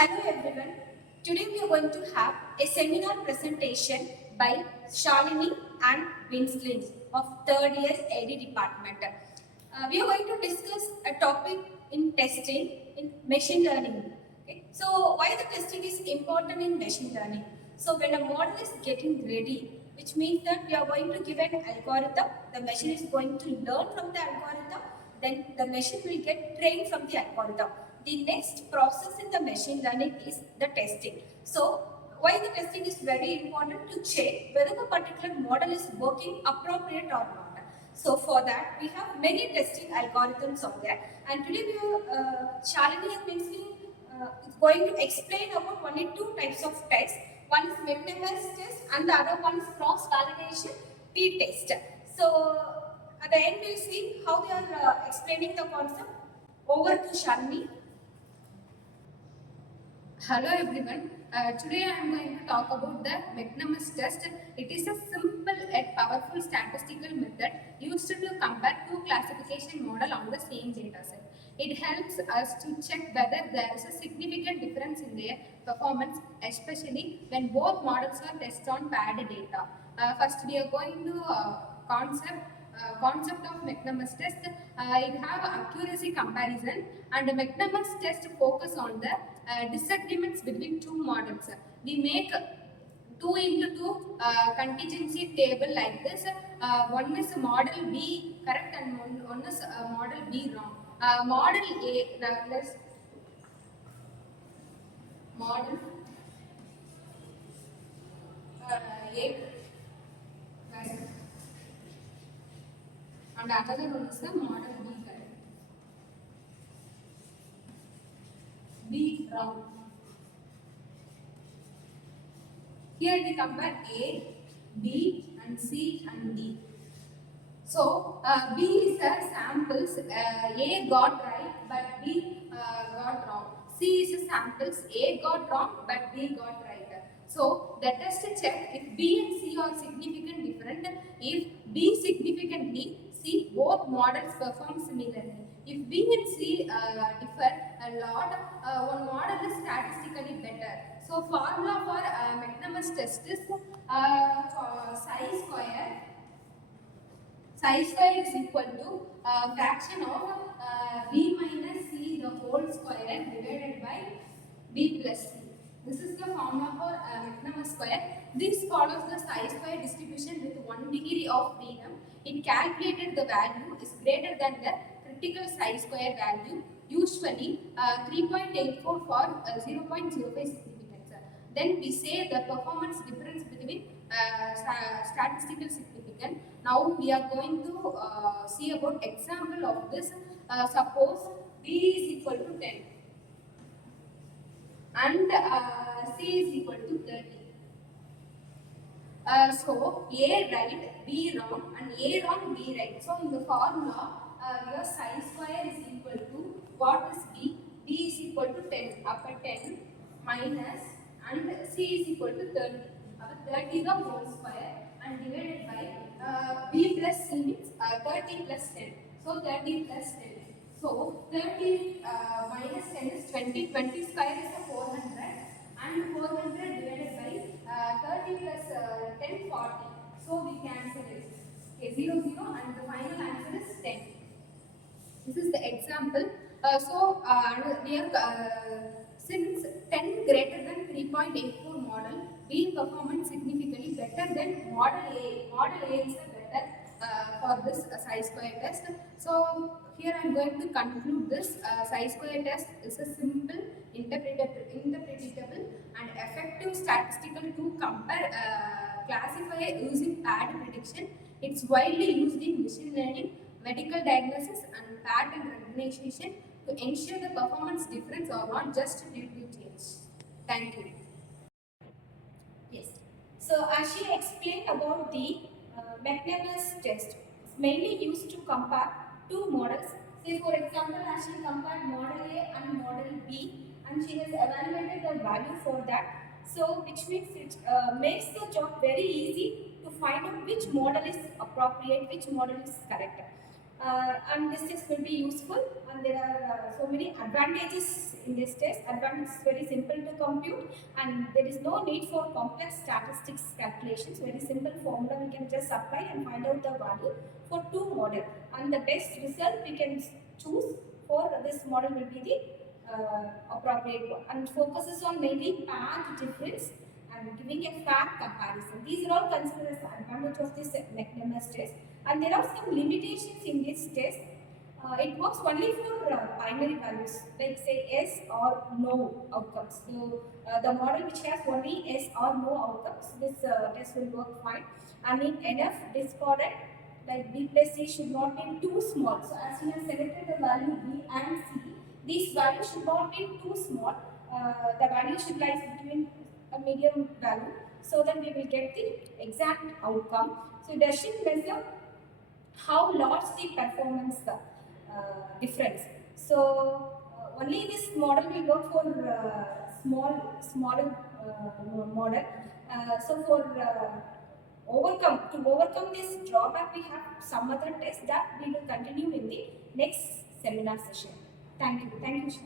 Hello everyone. Today we are going to have a seminar presentation by Shalini and Winston of 3rd year AD department. We are going to discuss a topic in testing in machine learning. Okay? So why the testing is important in machine learning? So when a model is getting ready, which means that we are going to give an algorithm, the machine is going to learn from the algorithm, then the machine will get trained from the algorithm. The next process in the machine learning is the testing. So why the testing is very important? To check whether the particular model is working appropriate or not. So for that we have many testing algorithms out there, and today we are Shalini and Winston is going to explain about only two types of tests. One is McNemar's test and the other one is cross validation t-test. So at the end we'll see how they are explaining the concept. Over to Shalini. Hello everyone. Today I am going to talk about the McNemar's test. It is a simple yet powerful statistical method used to compare two classification models on the same dataset. It helps us to check whether there is a significant difference in their performance, especially when both models are tested on paired data. First we are going to concept of McNemar's test. It have accuracy comparison, and the McNemar's test focus on the disagreements between two models. We make 2 into 2 contingency table like this. One is model B correct and one is model B wrong. Model A, let's model A correct, and another one is the model B correct. B wrong. Here we compare A, B and C and D. So B is a samples, A got right but B got wrong. C is a samples, A got wrong but B got right. So the test check if B and C are significant different. If B significantly, C both models perform similarly. If B and C differ a lot, one model is statistically better. So formula for McNemar's test is for psi square. Psi square is equal to fraction of B minus C the whole square divided by B plus C. This is the formula for McNemar's square. This follows the psi square distribution with 1 degree of freedom. It calculated the value is greater than the critical psi square value, usually 3.84 for 0.05 significance. Then we say the performance difference between statistical significance. Now we are going to see about example of this. Suppose B is equal to 10 and C is equal to 30. So A right, B wrong, and A wrong, B right. So in the formula, your psi square is equal to what is B? B is equal to 10 upper 10 minus and C is equal to 30. 30 the whole square and divided by B plus C means 30 plus 10. So 30 plus 10. So 30 minus 10 is 20. 20 square is the 400 and 400 divided by 30 plus 10, 40. So we cancel it. Okay, 0, 0 and the final answer is 10. This is the example. Since 10 greater than 3.84 model, B performance significantly better than model A. Model A is a better for this psi square test. So here I am going to conclude this. Psi square test is a simple, interpretable and effective statistical to compare classifier using paired prediction. It's widely used in machine learning, medical diagnosis and pattern recognition to ensure the performance difference are not just due to change. Thank you. Yes. So as she explained about the McNemar's test, it's mainly used to compare two models. Say for example, as she compared model A and model B, and she has evaluated the value for that. So which means it makes the job very easy to find out which model is appropriate, which model is correct. And this test will be useful, and there are so many advantages in this test. Advantage is very simple to compute, and there is no need for complex statistics calculations. Very simple formula we can just apply and find out the value for two model, and the best result we can choose for this model will be the appropriate one, and focuses on mainly path difference and giving a fair comparison. These are all considered as the advantage of this McNemar's test, and there are some limitations in this test. It works only for binary values, like say yes or no outcomes. So the model which has only yes or no outcomes, this test will work fine. I mean enough discordant, like B plus C should not be too small. So as we have selected the value B and C, these values should not be too small. The value should lie between a medium value, so that we will get the exact outcome. So it should measure how large the performance difference. So only this model will work for smaller model. So for to overcome this drawback, we have some other tests that we will continue in the next seminar session. Thank you. Thank you, Shah.